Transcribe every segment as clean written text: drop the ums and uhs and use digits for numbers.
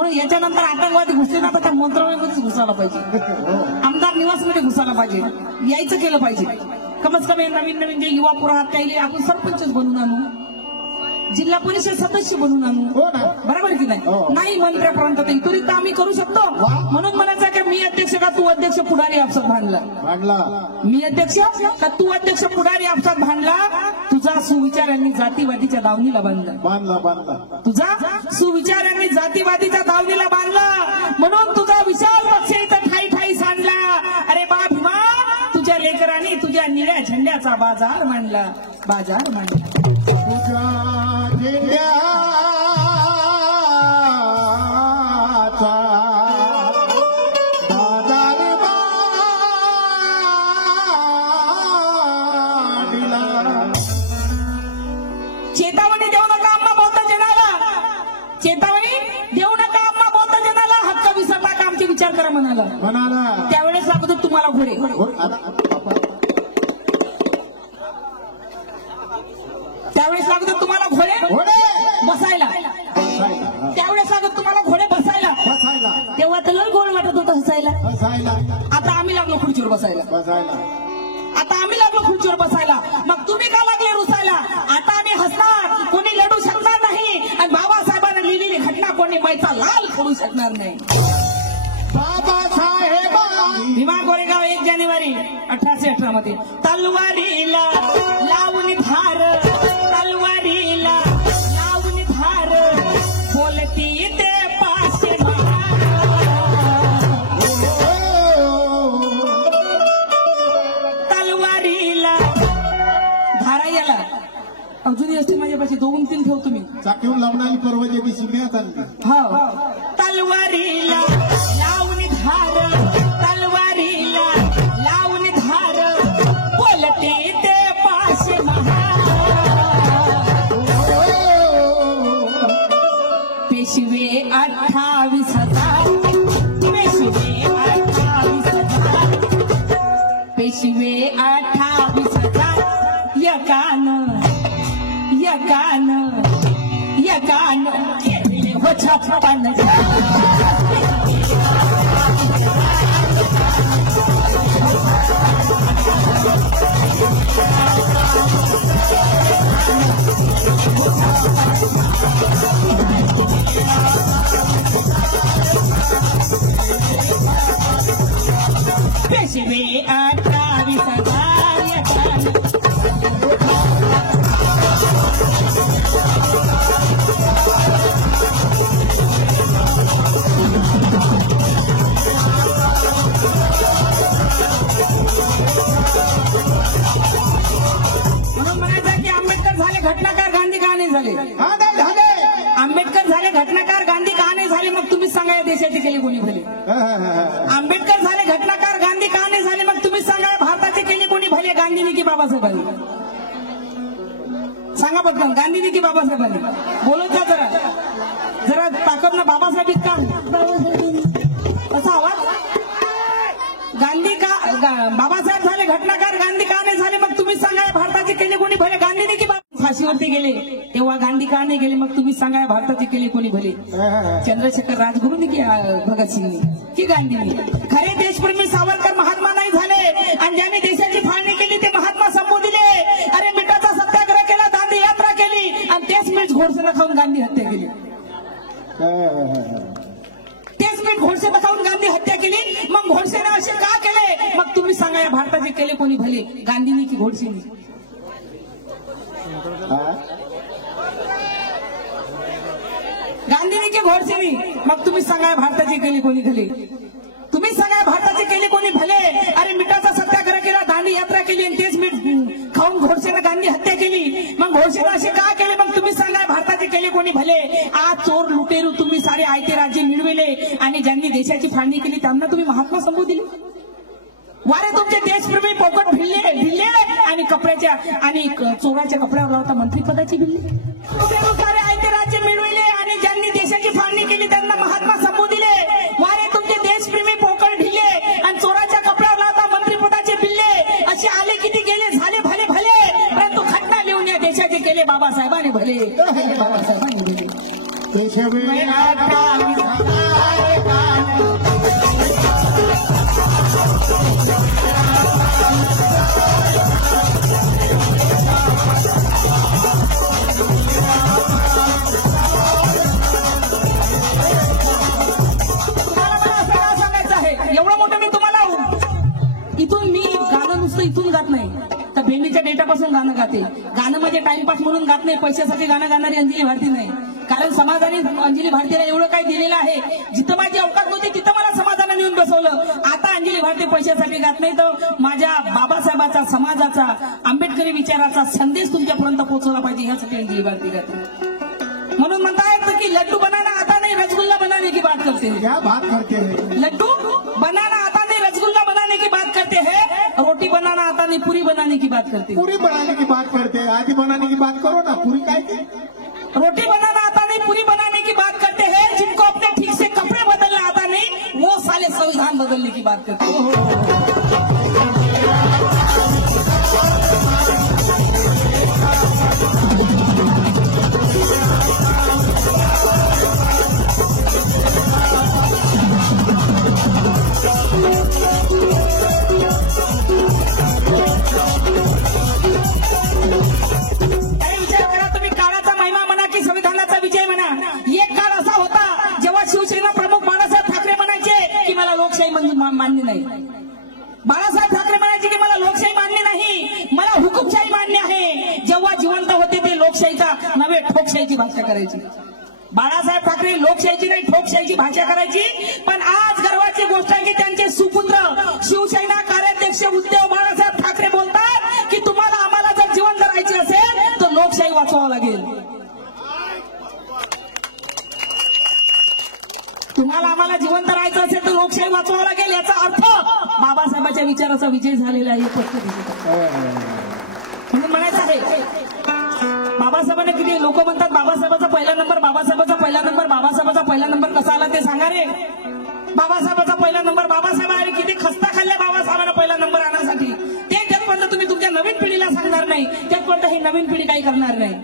म्हणून याच्यानंतर आतंकवादी घुसले ना तर त्या मंत्रालयामध्येच घुसायला पाहिजे, आमदार निवासमध्ये घुसायला पाहिजे, यायचं केलं पाहिजे. कमीत कमी नवीन नवीन जे युवा पुरात त्याला आपण सरपंचच बनवून आणू, जिल्हा परिषद सदस्य बनवून आणू, बरोबर की नाही? नाही मंत्र्यापर्यंत इतरित आम्ही करू शकतो. म्हणून म्हणायचं की मी अध्यक्ष का तू अध्यक्ष पुढारी आपसात भांडला, मी अध्यक्ष का तू अध्यक्ष पुढारी आपसात भांडला. तुझा सुविचारांनी जातीवादीच्या दावणीला बांधला, तुझा सुविचारांनी जातीवादीच्या दावणीला बांधला. म्हणून तुझा विशाल पक्ष इथं ठाई ठाई सांडला. अरे बा भीमा, तुझ्या लेकरांनी तुझ्या निळ्या झेंड्याचा बाजार मांडला. चेतावणी देऊ नका अम्मा बोलता जनाला, चेतावणी देऊ नका अम्मा बोलता जनाला. हक्क विसरता का आमचे विचार करा म्हणाला. त्यावेळेस लागतो तुम्हाला घोडे, त्यावेळेस लागतो तुम्हाला घोडे बसायला, त्यावेळेस लागत तुम्हाला घोडे बसायला. तेव्हा तर लय गोड वाटत होतं हसायला. आता आम्ही लागलो खुर्चीवर बसायला, आता आम्ही लागलो खुर्चीवर बसायला. मग तुम्ही का लागले रुसायला? आता आम्ही हसणार, कोणी लढू शकणार नाही. आणि बाबासाहेबांनी लिहिलेली घटना कोणी मैचा लाल करू शकणार नाही. बाबासाहेब भीमा कोरेगाव 1 जानेवारी 1818 मध्ये. तलवारीला लावून धार, तलवारीला लावून धार, बोलती ते पाशे तलवारीला धारा याला अजूनही असते माझ्यापाशी 2-3 ठेव तुम्ही. चाकीवर लावणारी परवाच्या दिवशी मी आता हो. तलवारीला लावून धार, तलवारीला लावून धार, बोलते ते पाशे पेशवे 28,000, पेशवे 28,000, पेशवे 28,000. यकान हो छापन पेशवे 28,000 घटनाकार गांधी का नाही झाले? आंबेडकर झाले घटनाकार, गांधी का नाही झाले? मग तुम्हीच सांगा या देशाची केली कोणी भले. आंबेडकर झाले घटनाकार, गांधी का नाही झाले? मग तुम्हीच सांगा भारताची केली कोणी भले, गांधींनी की बाबासाहेबांनी? सांगा बघ, गांधींनी की बाबासाहेबांनी? बोलत जा जरा ताकद ना. बाबासाहेब इतका असा आवाज. गांधी का बाबासाहेब झाले घटनाकार, गांधी का नाही झाले? मग तुम्हीच सांगा भारताची केली कोणी भले, गांधींनी की फाशीवरती गेले तेव्हा गांधी का नाही गेले? मग तुम्ही सांगा भारताची केली कोणी भले, चंद्रशेखर राजगुरूंनी की भगत सिंगनी की गांधींनी? खरे देशप्रेमी सावरकर महात्मा नाही झाले, आणि ज्याने देशाची फाळणी केली ते महात्मा संबोधिले. अरे मिठाचा सत्याग्रह केला, दांडी यात्रा केली, आणि तेच मीठ घोडसेला खाऊन गांधी हत्या केली. तेच मीठ घोडसेला खाऊन गांधी हत्या केली. मग घोडसेने असे का केले? मग तुम्ही सांगा या भारताचे केले कोणी भले, गांधींनी की घोडसेनी? गांधींनी की घोडसेनी? मग तुम्ही सांगा भारताची केली कोणी भले, तुम्ही सांगा भारताची केली कोणी भले. अरे मिठाचा सत्याग्रह केला, दांडी यात्रा केली, आणि तेच मीठ खाऊन घोडसेने गांधी हत्या केली. मग घोडसेने असे का केले? मग तुम्ही सांगा भारताची केली कोणी भले. आज चोर लुटेरू तुम्ही सारे आयते राज्य मिळविले, आणि ज्यांनी देशाची फाळणी केली त्यांना तुम्ही महात्मा संबोधिले. वारे तुमचे देशप्रेमी पोकट भिल्ले आणि कपड्याच्या आणि चोराच्या कपड्यावर लावता मंत्रिपदाची भिल्ले. सारे आयते राज्य मिळविले, आणि ज्यांनी देशाची फाळणी केली त्यांना महात्मा संबोधिले. वारे तुमचे देशप्रेमी पोकळ ढिल्ले, आणि चोराच्या कपड्यावर लावता मंत्रिपदाचे भिल्ले. असे आले किती गेले, झाले भले भले, परंतु घटना लिहून या देशाचे केले बाबासाहेबांनी भले, बाबासाहेबांनी भले. गाते. गाणं म्हणजे टाइमपास म्हणून गात नाही, पैशासाठी गाणं गाणारी अंजली भारती नाही. कारण समाजाने अंजली भारतीला एवढं काही दिलेलं आहे. जिथं माझी अवकाश नव्हती तिथं मला समाजाने नेऊन बसवलं. आता अंजली भारती पैशासाठी गात नाही, तर माझ्या बाबासाहेबाचा, समाजाचा, आंबेडकरी विचाराचा संदेश तुमच्यापर्यंत पोहोचवला पाहिजे यासाठी अंजली भारती गाते. म्हणून म्हणता येतं की लड्डू बनाना आता नहीं रसगुल्ला बनाने की बात करते हैं. क्या बात करते हैं. लड्डू बनाना आता नहीं रसगुल्ला बनाने की बात करते हैं. रोटी बनाना आता नहीं पूरी बनाने की बात करते हैं. पूरी बनाने की बात करते हैं. आधी बनाने की बात करो ना. पूरी काय की रोटी बनाना आता नहीं पूरी बनाने की बात करते हैं. जिनको अपने ठीक से कपड़े बदलना आता नहीं वो साले संविधान बदलने की बात करते हैं. मान्य नाही. बाळासाहेब ठाकरे म्हणायचे की मला लोकशाही मान्य नाही, मला हुकुमशाही मान्य आहे. जेव्हा जिवंत होते ते लोकशाहीचा नव्हे ठोकशाहीची भाषा करायची. बाळासाहेब ठाकरे लोकशाहीची नाही ठोकशाहीची भाषा करायची. पण आज गर्वाची गोष्ट आहे की त्यांचे सुपुत्र शिवसेना कार्याध्यक्ष उद्धव बाळासाहेब ठाकरे बोलतात की तुम्हाला आम्हाला जर जिवंत राहायचे असेल तर लोकशाही वाचवावं लागेल. तुम्हाला आम्हाला जिवंत राहायचं असेल तर लोकशाही वाचवावं लागेल. याचा अर्थ बाबासाहेबांच्या विचाराचा विजय झालेला आहे. म्हणून म्हणायचं आहे बाबासाहेबांना किती लोक म्हणतात बाबासाहेबाचा पहिला नंबर, बाबासाहेबाचा पहिला नंबर, बाबासाहेबाचा पहिला नंबर कसा आला ते सांगा रे. बाबासाहेबाचा पहिला नंबर, बाबासाहेब आहे किती खस्ता खाल्ल्या बाबासाहेबांना पहिला नंबर आणण्यासाठी. ते त्यापर्यंत तुम्ही तुमच्या नवीन पिढीला सांगणार नाही, त्यापर्यंत ही नवीन पिढी काही करणार नाही.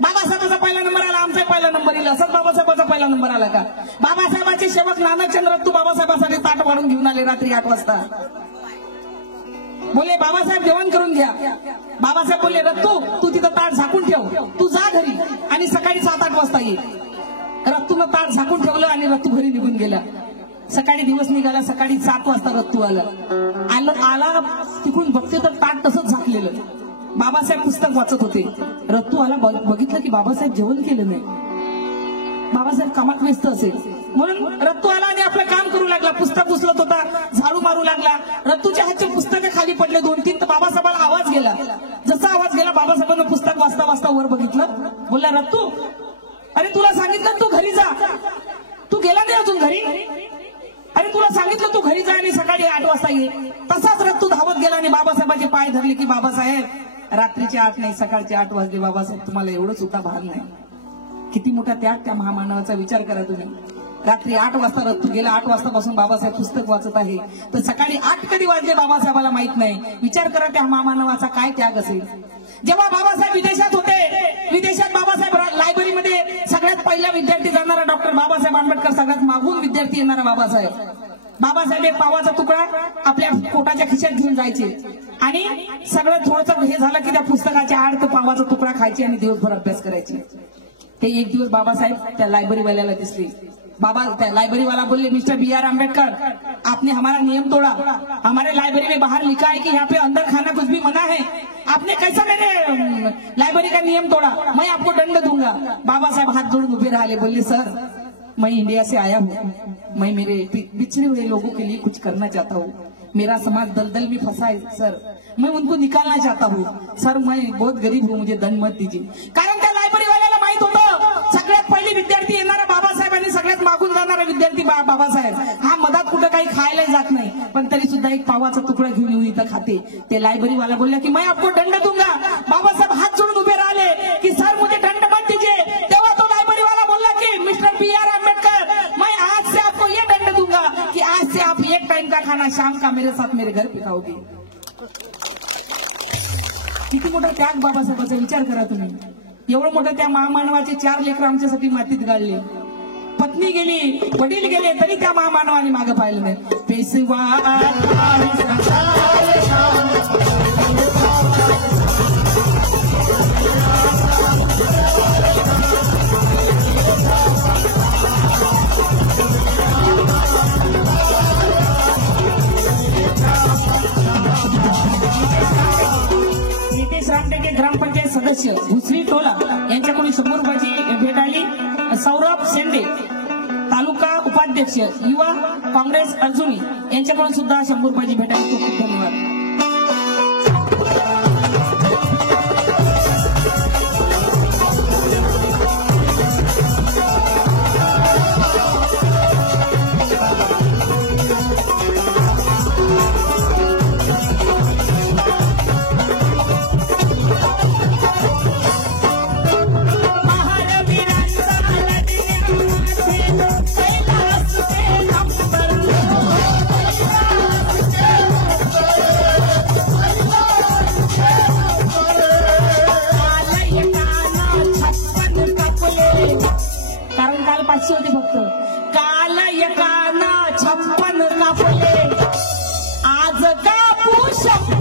बाबासाहेबाचा पहिला नंबर आला, आमचा पहिला नंबर येईल असंच बाबासाहेबाचा पहिला नंबर आला का. बाबासाहेबाचे सेवक नानाचंद्र रत्तू बाबासाहेबांसाठी ताट वाढून घेऊन आले रात्री 8 वाजता. बोले बाबासाहेब जेवण करून घ्या. बाबासाहेब बोलले रत्तू तू तिथं ताट झाकून ठेव, तू जा घरी आणि सकाळी 7-8 वाजता ये. रत्तूनं ताट झाकून ठेवलं आणि रत्तू घरी निघून गेला. सकाळी दिवस निघाला, सकाळी 7 वाजता रत्तू आला तिकडून बघते तर ताट तसंच झाकलेलं. बाबासाहेब पुस्तक वाचत होते. रत्तू आला, बघितलं की बाबासाहेब जेवण केलं नाही. बाबासाहेब कामात व्यस्त असेल म्हणून रत्तू आला आणि आपलं काम करू लागला. पुस्तक उचलत होता, झाडू मारू लागला. रत्तूच्या हातचे पुस्तक खाली पडले 2-3 तर बाबासाहेबाला आवाज गेला. जसा आवाज गेला बाबासाहेबांना पुस्तक वाचता वाचता वर बघितलं. बोलला रत्तू अरे तुला सांगितलं तू घरी जा, तू गेला नाही अजून घरी. अरे तुला सांगितलं तू घरी जा आणि सकाळी 8 वाजता ये. तसाच रत्तू धावत गेला आणि बाबासाहेबांचे पाय धरले की बाबासाहेब रात्रीचे 8 नाही सकाळचे 8 वाजले. बाबासाहेब तुम्हाला एवढं सुद्धा भान नाही. किती मोठा त्याग त्या महामानवाचा विचार करा तुम्ही. रात्री 8 वाजता रत्तू गेला, 8 वाजतापासून बाबासाहेब पुस्तक वाचत आहे. तर सकाळी 8 कधी वाजले बाबासाहेबाला माहित नाही. विचार करा त्या महामानवाचा काय त्याग असेल. जेव्हा बाबासाहेब विदेशात होते, विदेशात बाबासाहेब लायब्ररीमध्ये सगळ्यात पहिला विद्यार्थी जाणारा डॉक्टर बाबासाहेब आंबेडकर, सगळ्यात मागून विद्यार्थी येणारा बाबासाहेब. बाबासाहेब एक पावाचा तुकडा आपल्या पोटाच्या खिशात घेऊन जायचे आणि सगळं थोडंसं हे झालं की त्या पुस्तकाच्या आड तो पावाचा तुकडा खायचे आणि दिवसभर अभ्यास करायचे. ते एक दिवस बाबासाहेब त्या लायब्ररीवाल्याला दिसले. त्या लाइब्रेरी वाला बोले मिस्टर B.R. अम्बेडकर आपने हमारा नियम तोड़ा. हमारे लाइब्रेरी में बाहर लिखा है कि यहाँ पे अंदर खाना कुछ भी मना है. आपने कैसा मेरे लाइब्रेरी का नियम तोड़ा, मैं आपको दंड दूंगा. बाबा साहब हाथ जोड़ उभे रहे, बोले सर मैं इंडिया से आया हूँ, मैं मेरे बिछड़े हुए लोगों के लिए कुछ करना चाहता हूँ. मेरा समाज दलदल में फंसा है सर, मैं उनको निकालना चाहता हूँ. सर मैं बहुत गरीब हूँ, मुझे दंड मत दीजिए. कारण त्या लायब्ररी वाल्याला माहित होतं सगळ्यात पहिले विद्यार्थी येणारा बाबासाहेब आणि सगळ्यात मागून जाणारा विद्यार्थी बाबासाहेब. हा मधात कुठं काही खायला जात नाही, पण तरी सुद्धा एक पावाचा तुकडा घेऊन येऊन इथं खाते. ते लायब्ररी वाला बोलला की मैं आपको दंड दूंगा. बाबासाहेब हात जोडून उभे राहिले की सर मुझे दंड मत दीजिए. तेव्हा तो लायब्ररी वाला बोलला की मिस्टर B.R. अम्बेडकर मैं आज से आपको ये दंड दूंगा कि आज से आप एक टाइम का खाना शाम का मेरे साथ मेरे घर पे खाओगे. किती मोठा त्याग बाबासाहेबांचा विचार करा तुम्ही. एवढं मोठं त्या महामानवाचे 4 लेकरं आमच्यासाठी मातीत गाळले. पत्नी गेली, वडील गेले, तरी त्या महामानवाने मागे पाहिलं नाही. पेशवा नितेश रामटेके ग्रामपंचायत अध्यक्ष युवा काँग्रेस अर्जुनी यांच्याकडून सुद्धा 100 रुपयाची भेट आहे. खूप खूप धन्यवाद. कारण काल 500 होते फक्त. काल एकाना 56 कापले, आज कापू 100.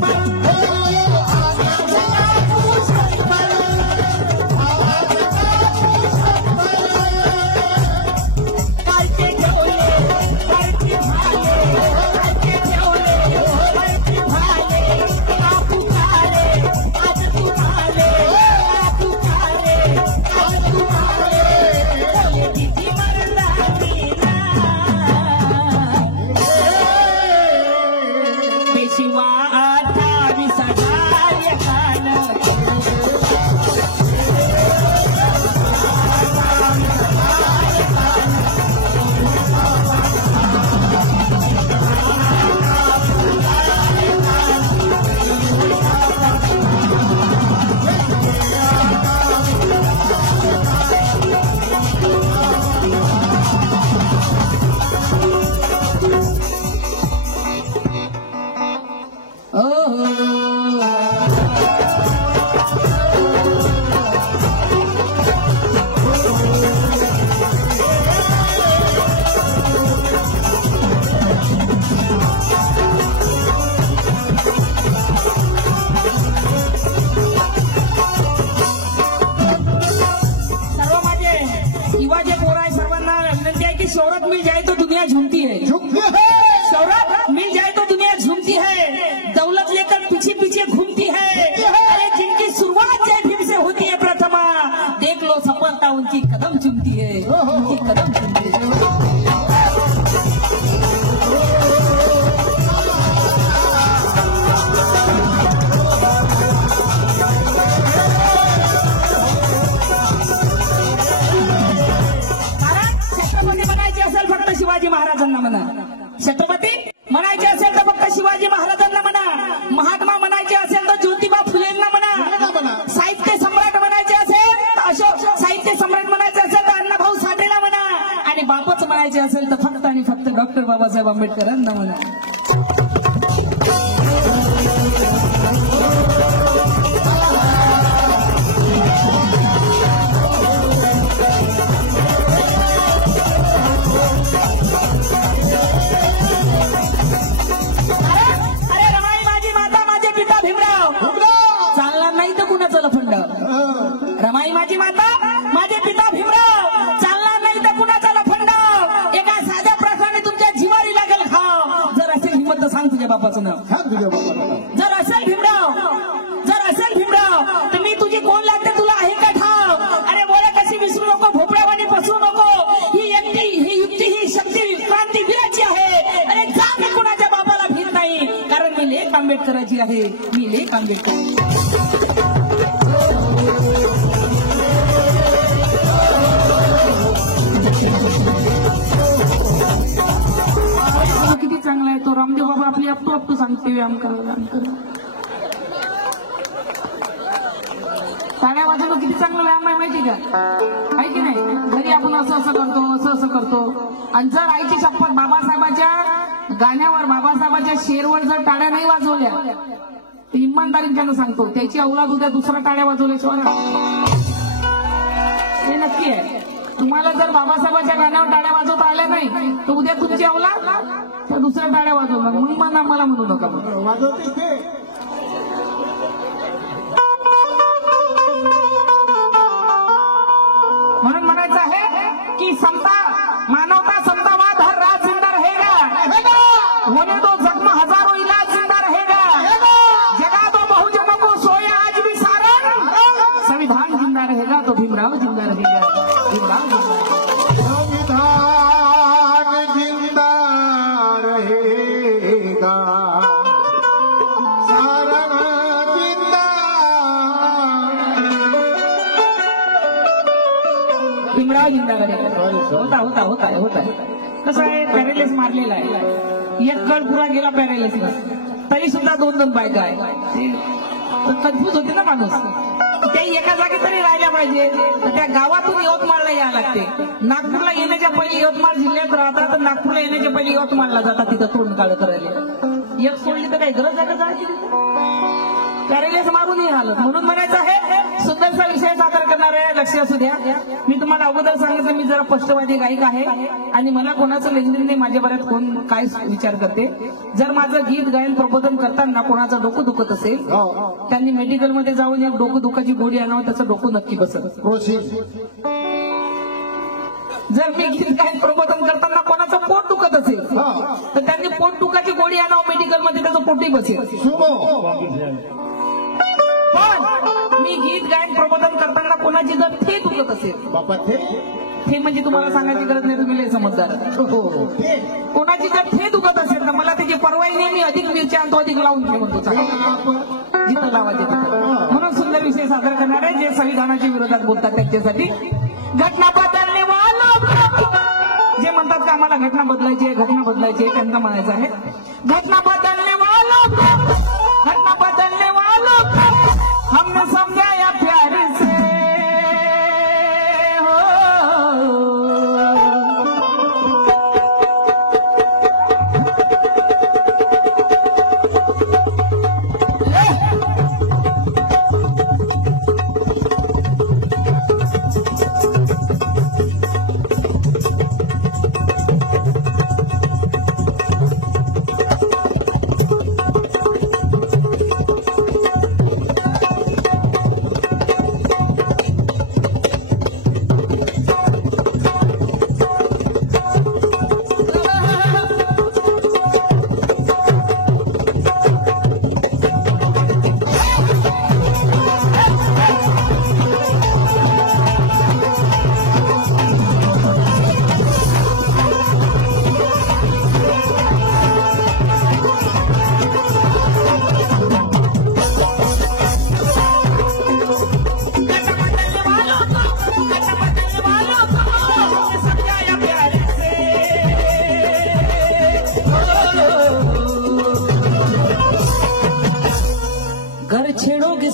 शोहरत मिल जाए तो दुनिया झूमती है, शोहरत मिल जाए तो दुनिया झूमती है, दौलत लेकर पीछे पीछे घूमती है. अरे जिनकी शुरुआत जय भीम से होती है प्रथमा, देख लो सफलता उनकी कदम चूमती है, उनकी कदम चूमती है. शिवाजी महाराजांना म्हणा, छत्रपती म्हणायचे असेल तर फक्त शिवाजी महाराजांना म्हणा, महात्मा म्हणायचे असेल तर ज्योतिबा फुलेंना म्हणा, साहित्य सम्राट म्हणायचे असेल तर अशोक साहित्य सम्राट म्हणायचे असेल तर अण्णाभाऊ साठेला म्हणा, आणि बापच म्हणायचे असेल तर फक्त आणि फक्त डॉक्टर बाबासाहेब आंबेडकरांना म्हणा. रमाई माझी माता माझे पिता भीमराव, चालणार नाही तर कुणाचा लफंडाव, एका साध्या प्रश्नाने तुमच्या जिवारी लागेल खाव. जर असेल हिंमत तर सांग तुझ्या बापाचं नाव. जर असेल भीमराव तर मी तुझी कोण लागते तुला आहे का ठाव. अरे बोला कशी विसरू नको, भोपळ्यावानी फसवू नको, ही युक्ती ही शक्ती क्रांती वीराची आहे. अरे जा मी कुणाच्या बापाला भीत नाही, कारण मी लेक आंबेडकराची आहे, मी लेक आंबेडकर. किती चांगला आहे तो रामदेव बाबा, आपली आपतो सांगते व्यायाम करा. टाळ्या वाजवणं किती चांगला व्यायाम आहे माहिती का, आहे की नाही. घरी आपण असं करतो आणि जर आईची शपथ बाबासाहेबाच्या गाण्यावर बाबासाहेबाच्या शेरवर जर टाळ्या नाही वाजवल्या तर इमानदारीने सांगतो त्याची औलाद उद्या दुसरा टाळ्या वाजवल्याशिवाय हे नक्की आहे. तुम्हाला जर बाबासाहेबाच्या गाण्यावर टाळ्या वाजवता आल्या नाही तर उद्या तुमची औलाद तर दुसऱ्या टाळ्या वाजवणार. मग मला म्हणू नका वाजवते. म्हणून म्हणायचं आहे की समता मानवता समतावाद हर रात जिंदा रहेगा, होने दो जख्म हजारों इलाज जिंदा रहेगा, जगा दो बहुजनों को सोया आज भी सारण, संविधान जिंदा रहेगा तो भीमराव जिंदा रहेगा. भीमराव संविधान होता कसं आहे, पॅरेलिस मारलेला आहे, एक गड पुरा गेला पॅरेलिसला, तरी सुद्धा 2 बायका आहे. कन्फ्युज होते ना माणूस, त्या एका जागी तरी राहिल्या पाहिजे. त्या गावातून यवतमाळला यायला लागते. नागपूरला येण्याच्या पहिले यवतमाळ जिल्ह्यात राहतात, तर नागपूरला येण्याच्या पहिले यवतमाळला जातात तिथं तोंड काळ करायला. एक सोडली तर काही गरज आहे का जायची? पॅरेलिस मागूनही आलं. म्हणून म्हणायचं आहे, सुंदरसा विषय सादर करणार आहे, लक्ष असू द्या. मी तुम्हाला अगोदर सांगितलं, मी जरा स्पष्टवादी गायक आहे आणि मला कोणाचं लेनदेन नाही, माझ्या बऱ्यात कोण काय विचार करते. जर माझं गीत गायन प्रबोधन करताना कोणाचं डोकं दुखत असेल, त्यांनी मेडिकलमध्ये जाऊन एक डोकं दुखाची गोळी आणावं, त्याचं डोकं नक्की बसत. जर मी गीत गायन प्रबोधन करताना कोणाचं पोट दुखत असेल, तर त्यांनी पोट दुखाची गोळी आणावं मेडिकलमध्ये, त्याचं पोटही बसेल. पण मी गीत गायन प्रबोधन करताना कोणाची जर थे दुखत असेल, थे म्हणजे तुम्हाला सांगायची गरज नाही, तुम्ही लय समजदार. कोणाची जर थे दुखत असेल तर मला त्याची परवाई नाही, मी अधिक मिरच्या आणतो, अधिक लावून घे म्हणतो, जिथं लावायचे तिथं. म्हणून सुंदर विषय सादर करणार आहे, जे संविधानाच्या विरोधात बोलतात त्यांच्यासाठी. घटना बदलणे वालों, जे म्हणतात का आम्हाला घटना बदलायची आहे, त्यांना म्हणायचं आहे, घटना बदलणे वालों, घटना बदलने वालों को हमने समझाया प्यार से.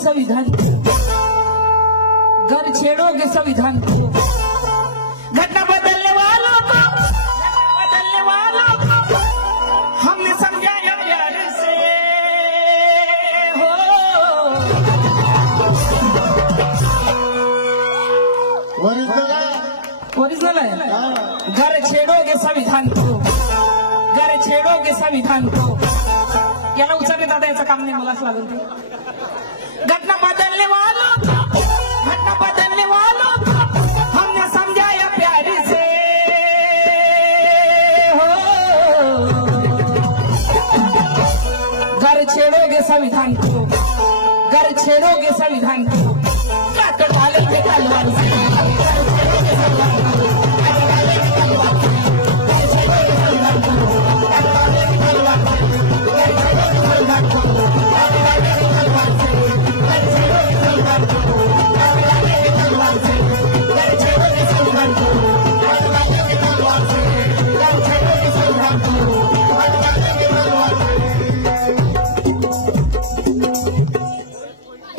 संविधान, घर छेड़ोगे संविधान को, घटना बदलने वालों को हमने समझाया प्यार से. हो ओरिजिनल है. घर छेड़ोगे संविधान को, घर छेड़ोगे संविधान को. याला उचलले दादा, याचं काम नाही, मलाच लागेल ते. घटना बदलने वालों, घटना बदलने वालों हमने समझाया प्यार से. हो घर छेड़ोगे संविधान को, घर छेड़ोगे संविधान को, काट डालेंगे तलवार से.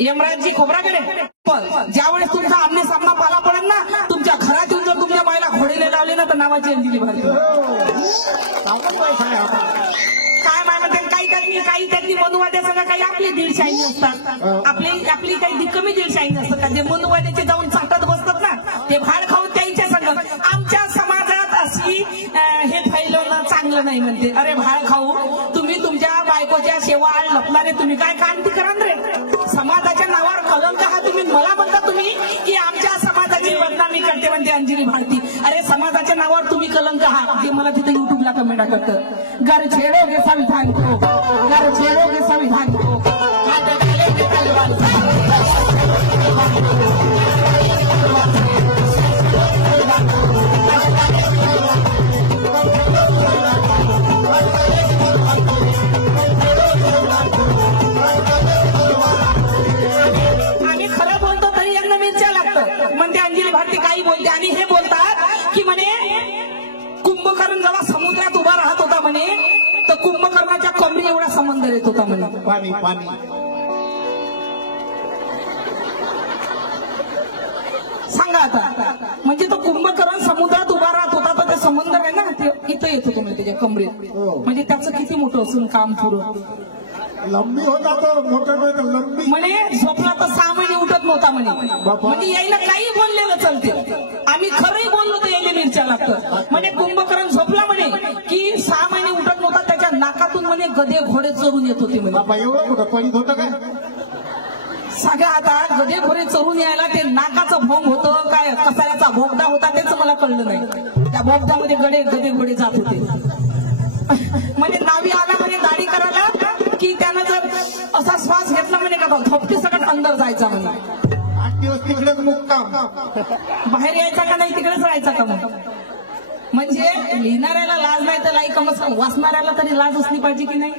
यमराजजी खोबराकडे ज्यावेळेस तुमचा आमने सामना पाला पडेल ना, तुमच्या घरात येऊन जर तुमच्या बायला घोडेले लावले ना, तर नावाची अंजली भारती. काय म्हणते, काही त्यांनी मनुवाद्या सगळं, काही आपली दीडशाही असतात, आपली काही कमी दीडशाही असतात का, जे मनुवाद्याचे जाऊन चाटत बसतात ना, ते भाड खाऊन त्यांच्या संग. आमच्या समाजात अशी हे फैलवणं चांगलं नाही म्हणते. अरे भाड खाऊ, तुम्ही तुमच्या बायकोच्या सेवा आळ लपणारे तुम्ही काय कांती कराल रे? समाजाच्या नावावर कलंक हा तुम्ही. मला म्हणता तुम्ही की आमच्या समाजाची बदनामी करते म्हणते अंजली भारती. अरे समाजाच्या नावावर तुम्ही कलंक हा, ते मला तिथे युट्यूबला कमेंट करतात. घर छेड़ोगे संविधान को, घर छेड़ोगे संविधान को, काट डालेंगे तलवार से. आणि खरं बोलतो तरी यांना मिरच्या लागतं म्हणते अंजली भारती. काही बोलते आणि हे बोलतात की म्हणे जेव्हा समुद्रात उभा राहत होता म्हणे तर कुंभकर्णाच्या कमरी एवढा समंदर येत होता म्हणे. पाणी पाणी सांगा आता, म्हणजे तो कुंभकर्ण समुद्रात उभा राहत होता तर ते समुद्र आहे ना ते इथं येत होतं म्हणजे त्याच्या कमरेत. म्हणजे त्याचं किती मोठं असून काम पुरं लंबी होता तो मोठा लंबी म्हणे झोपला तर 6 महिने उठत नव्हता म्हणे. म्हणजे यायला काही बोललेलं चालते, आम्ही खरंही बोललो तर यायला मिरच्या लागतं. म्हणजे कुंभकर्ण झोपला म्हणे की 6 महिने उठत नव्हता, त्याच्या नाकातून म्हणे गधे घोडे चरून येत होते म्हणे. बाबा एवढं कुठं पडीत होतं काय? सगळ्या आता गधे घोडे चरून यायला ते नाकाचं भोंग होतं काय कसाऱ्याचा भोगदा होता तेच मला कळलं नाही. त्या भोगदामध्ये गधे घोडे जात होते. म्हणजे नावी आला म्हणे गाडी करायला की त्यानं जर असा श्वास घेतला म्हणे का झोपटी सकट अंदर जायचा म्हणे. 8 दिवस तिकडेच मुक्काम, बाहेर यायचा का नाही तिकडेच राहायचा का मग. म्हणजे लिहिणाऱ्याला लाज नाही तर लाई कमस कम वाचणाऱ्याला तरी लाज असली पाहिजे की नाही.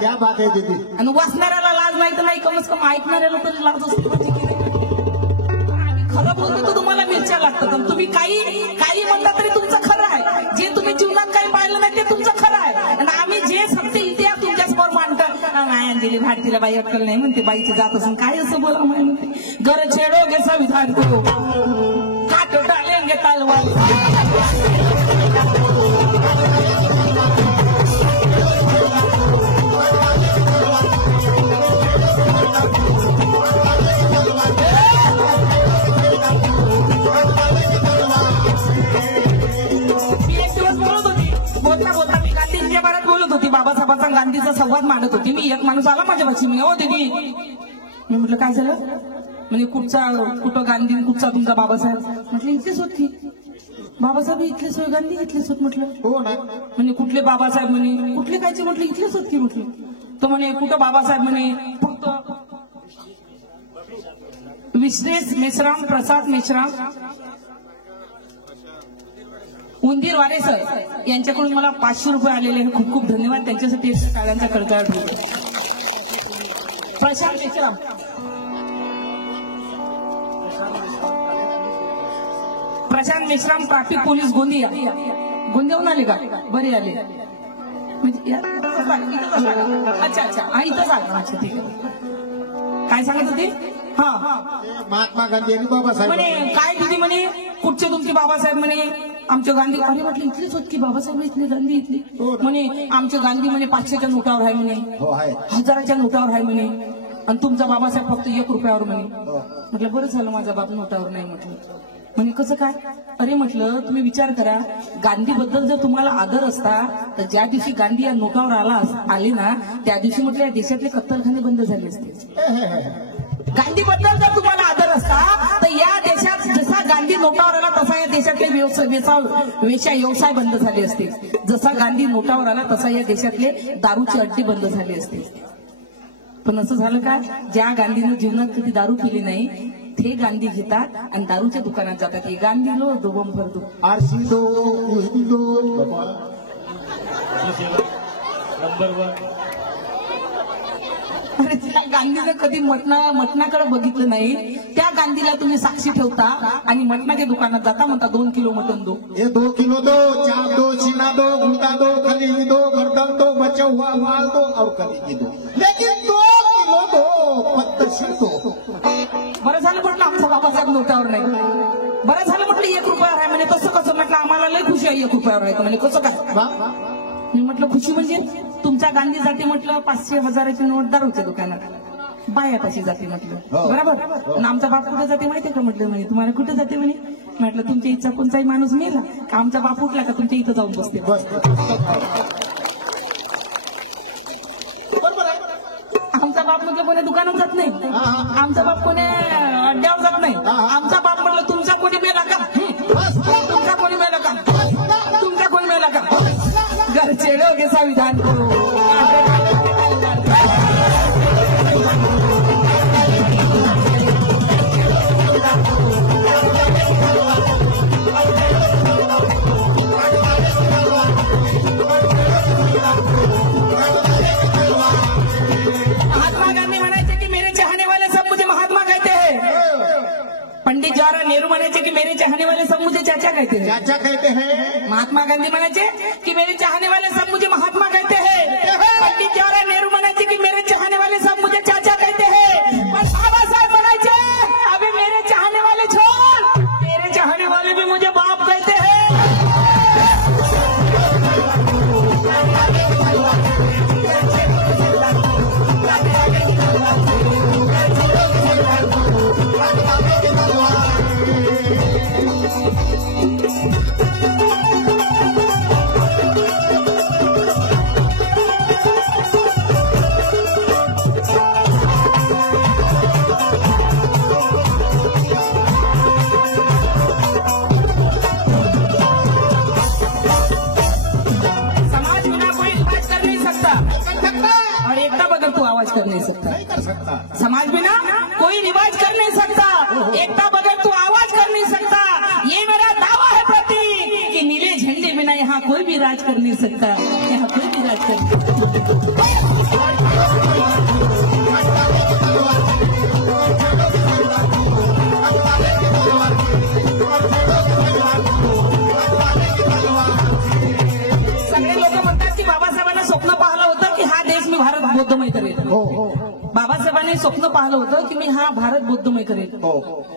क्या बात आहे दीदी. आणि वाचणाऱ्याला लाज नाही तर नाही कमस कम ऐकणाऱ्याला तरी लाज असली पाहिजे की नाही. आम्ही खरं बोलतो तर तुम्हाला मिरच्या लागतात, तुम्ही काही म्हणता तरी तुमचं खरं आहे. जे तुम्ही जीवनात काही पाहिलं नाही ते तुमचं खरं आहे. आणि आम्ही जे सत्य इतिहास तुमच्या समोर मांडतो, नाही अंजली भारतीला बाई अक्कल नाही म्हणते, बाईचं जात असून काय असं बोला माय म्हणते. घर छेडोगे संविधान को काट डालेंगे तलवार. बाबासाहेबांचा गांधीचा संवाद मांडत होती मी. एक माणूस आला माझ्यापाशी, मी हो दीदी, मी म्हटलं काय झालं. म्हणजे कुठं गांधी कुठचा तुमचा बाबासाहेब. म्हटलं इथलेच होत की बाबासाहेब इथलेच होय, गांधी इथलेच होत. म्हटलं हो ना. म्हणजे कुठले बाबासाहेब म्हणे, कुठले कायचे. म्हटलं इथलेच होत की. म्हटलं तो म्हणे कुठं बाबासाहेब म्हणे फक्त विश्वेश मेश्राम प्रसाद मेश्राम उंदीर वारे सर यांच्याकडून मला 500 रुपये आलेले आहे. खूप खूप धन्यवाद त्यांच्यासाठी. टाळ्यांचा कडकडाट होतो. Prashant Meshram, Prashant Meshram traffic police Gondia. गोंदियाहून आले का? बरे आले. म्हणजे अच्छा हा इथंच आला. अच्छा ठीक आहे. काय सांगत होते? हा महात्मा गांधी आणि बाबासाहेब म्हणे काय दिदी म्हणे कुठचे तुमचे बाबासाहेब म्हणे आमचे गांधी. अरे म्हटलं इथलेच होत की बाबासाहेब इथले गांधी इथले. म्हणे आमचे गांधी म्हणे 500च्या नोटावर आहे म्हणे, 1000च्या नोटावर आहे म्हणे, आणि तुमचा बाबासाहेब फक्त 1 रुपयावर म्हणे. म्हटलं बरं झालं माझा बाप नोटावर नाही. म्हटलं म्हणजे कसं काय. अरे म्हटलं तुम्ही विचार करा, गांधी बद्दल जर तुम्हाला आदर असता तर ज्या दिवशी गांधी या नोटावर आले ना त्या दिवशी म्हटलं या देशातले कत्तलखाने बंद झाले असते. गांधी बद्दल जर तुम्हाला आदर असता तर या देशात जसा गांधी नोटावर आला तसा या देशातले व्यवसाय बंद झाले असते. जसा गांधी नोटावर आला तसा या देशातले दारूचे अड्डे बंद झाले असते. पण असं झालं का, ज्या गांधीनं जीवनात कधी दारू पिली नाही ते गांधी घेतात आणि दारूच्या दुकानात जातात. हे गांधी लो दो बम भर दो आरसी दो कुस्ती दो नंबर 1. अरे त्या गांधीनं कधी मटणाकडे बघितलं नाही. त्या गांधीला तुम्ही साक्षी ठेवता आणि मटणाच्या दुकानात जाता, म्हणता 2 किलो मटन दो. ये 2 किलो दो, चाप दो, चीना दो, गुंदा दो, खलीजी दो, गर्दन दो, बचा हुआ माल दो और खलीजी दो, लेकिन 2 किलो दो पत्तशीर दो. बरं झालं म्हटलं आमचा बाबासाहेब नोटावर नाही. बरं झालं म्हटलं 1 रुपयावर आहे म्हणे. तसं कसं. म्हटलं आम्हाला लय खुशी आहे 1 रुपयावर आहे म्हणे. कसं काय. मी म्हटलं खुशी म्हणजे तुमच्या गांधीसाठी म्हटलं 500 1000ची नोट दारूच्या दुकानात बाया कशी जाते म्हटलं. बरोबर. आणि आमचा बाप कुठे जाते माहितीये का. म्हटलं म्हणे तुम्हाला कुठे जाते म्हणे. म्हटलं तुमच्या इच्छा कोणताही माणूस मेला का आमचा बाप उठला का तुमच्या इथं जाऊन बसते. आमचा बाप म्हटलं कोणी दुकानात जात नाही. आमचा बाप कोणी अड्ड्यावर जात नाही. आमचा बाप म्हटलं तुमचा कोणी मेला का. तुमचा कोणी मेला का. तुमचा कोणी मेला का. घर छेडोगे संविधान को. महात्मा गांधी म्हणायचे की मेरे चाहने वाले सब मुझे महात्मा कहते हैं. पंडित जवाहरलाल नेहरू म्हणे म्हणायचे की मेरे चाहने वाले सब मुझे चाचा कहते हैं. चाचा कहते हैं. महात्मा गांधी म्हणायचे की मेरे चाहने वाले सब मुझे महात्मा कहते हैं. पंडित जवाहरलाल नेहरू म्हणायचे की मेरे चाहने वाले सब मुझे चाचा कहते हैं. पण बाबासाहेब म्हणायचे अभी मेरे चाहने वाले छोड़, मेरे चाहने वाले भी मुझे बाप कहते हैं. और एकता बगैर तू आवाज कर नहीं सकता. नहीं कर सकता. समाज बिना कोई रिवाज कर नहीं सकता. एकता बगैर तू आवाज कर नहीं सकता. ये मेरा दावा है प्रति कि नीले झंडे बिना यहाँ कोई भी राज कर नहीं सकता. यहाँ कोई भी राज कर नहीं सगळे लोक म्हणतात की बाबासाहेबांना स्वप्न पाहिलं होतं की हा देश मी भारत बौद्धमय करेल. हो हो बाबासाहेबांनी स्वप्न पाहिलं होतं की मी हा भारत बौद्धमय करेल. हो.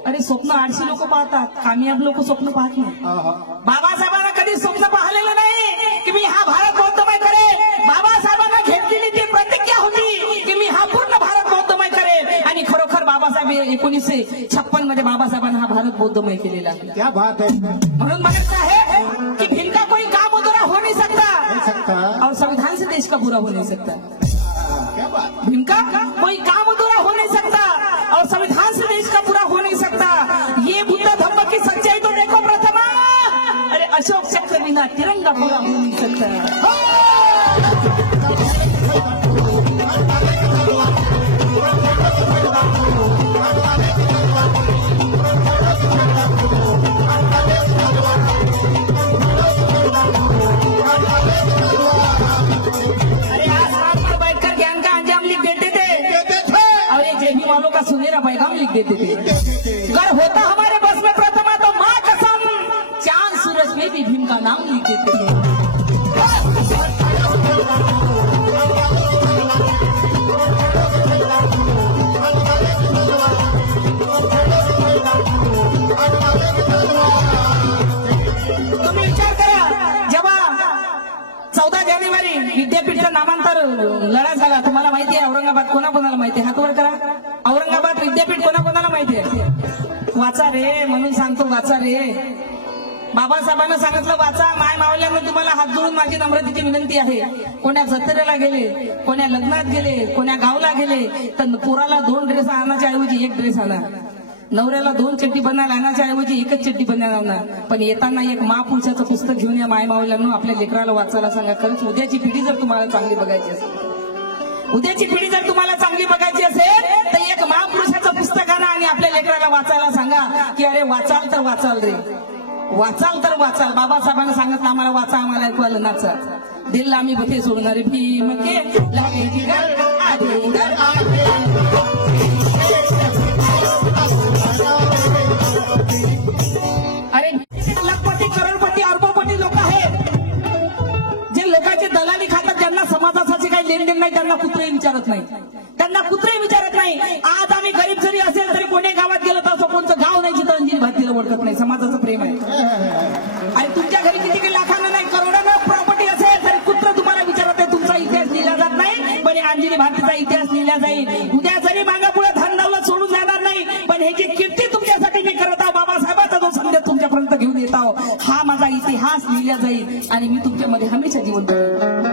अरे स्वप्न 800 लोक पाहतात, कामयाब लोक स्वप्न पाहत नाही. हा, हा. बाबासाहेबांना कधी स्वप्न पाहिलेलं नाही की मी हा भारत बौद्धमय करेल. बाबासाहेबांना घेतलेली ती प्रतिज्ञा होती की मी हा पूर्ण भारत बौद्धमय करेल. आणि खरोखर बाबासाहेब 1956 मध्ये बाबासाहेबांना हा भारत बौद्धमय केलेला आहे. क्या बात है. म्हणून म्हणायचं आहे की जिनका कोई काम अधूरा हो नहीं सकता नहीं सकता. और संविधान से देश का बुरा हो नहीं सकता. क्या बात. जिनका कोई काम अधूरा हो नहीं सकता और संविधान से देश का पूरा हो नहीं सकता. ये बुद्ध धम्म की सच्चाई तो देखो प्रथमा. अरे अशोक चक्र बिना तिरंगा पूरा हो नहीं सकता. अरे आसमान पर बैठकर ज्ञान का अंजाम लिख देते थे और ये जेबी वालों का सुनहरा पैगाम लिख देते थे. अगर होता हमारे बस में प्रथमा तो माँ कसम चांद सूरज में भी भीम का नाम लिख देते थे. तुम्ही विचार करा, जेव्हा 14 जानेवारी विद्यापीठचं नामांतर लढा झाला, तुम्हाला माहिती आहे औरंगाबाद कोणाकोणाला माहिती आहे? हात वर करा. औरंगाबाद विद्यापीठ कोणाकोणाला माहिती आहे? वाचा रे म्हणून सांगतो, वाचा रे. बाबासाहेबांना सांगितलं वाचा. माय मावल्यानं तुम्हाला हात जोडून माझी नम्रतेची विनंती आहे. कोण्या जत्रेला गेले, कोण्या लग्नात गेले, कोण्या गावला गेले तर पोराला 2 ड्रेस आणायच्या ऐवजी 1 ड्रेस आणा. नवऱ्याला 2 चड्डी बनायला आणायच्या ऐवजी 1च चड्डी बनायला आणा. पण येताना एक महापुरुषाचं पुस्तक घेऊन या. माय मावल्यानं आपल्या लेकराला वाचायला सांगा. खरंच उद्याची पिढी जर तुम्हाला चांगली बघायची असेल, उद्याची पिढी जर तुम्हाला चांगली बघायची असेल तर एक महापुरुषाचं पुस्तक आणा आणि आपल्या लेकराला वाचायला सांगा की अरे वाचाल तर वाचाल रे, वाचाल तर वाचाल. बाबासाहेबांना सांगितलं आम्हाला वाचा, आम्हाला ऐकू आलं नाचा. दिल आम्ही बथे सोडणारे भीम के लागे जिगर आधे उधर आगे. अरे लखपती, करोडपती, अरबपती लोक आहेत जे लोकांची दलाली खातात, ज्यांना समाजासाठी काही लेनदेन नाही, त्यांना कुत्रे विचारत नाही, त्यांना कुत्रे विचारत नाही. आज आम्ही गरीब जरी असेल तरी कोणी गावात गेलो तर असं कोणतं गाव नाही जिथं अंजिनी भारतीला ओळखत नाही. समाजाचं प्रेम आहे. आणि तुमच्या घरी किती काही लाखांना नाही करोडांना प्रॉपर्टी असेल तरी कुत्र तुम्हाला विचारत आहे. तुमचा इतिहास लिहिला जात नाही पण अंजिनी भारतीचा इतिहास लिहिला जाईल. उद्या जरी मागा पुढे धनदौलत सोडून जाणार नाही पण ह्याची कीर्ती तुमच्यासाठी मी करत आहो. बाबासाहेबांचा जो संदेश तुमच्यापर्यंत घेऊन येत आहो हा माझा इतिहास लिहिला जाईल आणि मी तुमच्यामध्ये हमेशा जिवंत राहील.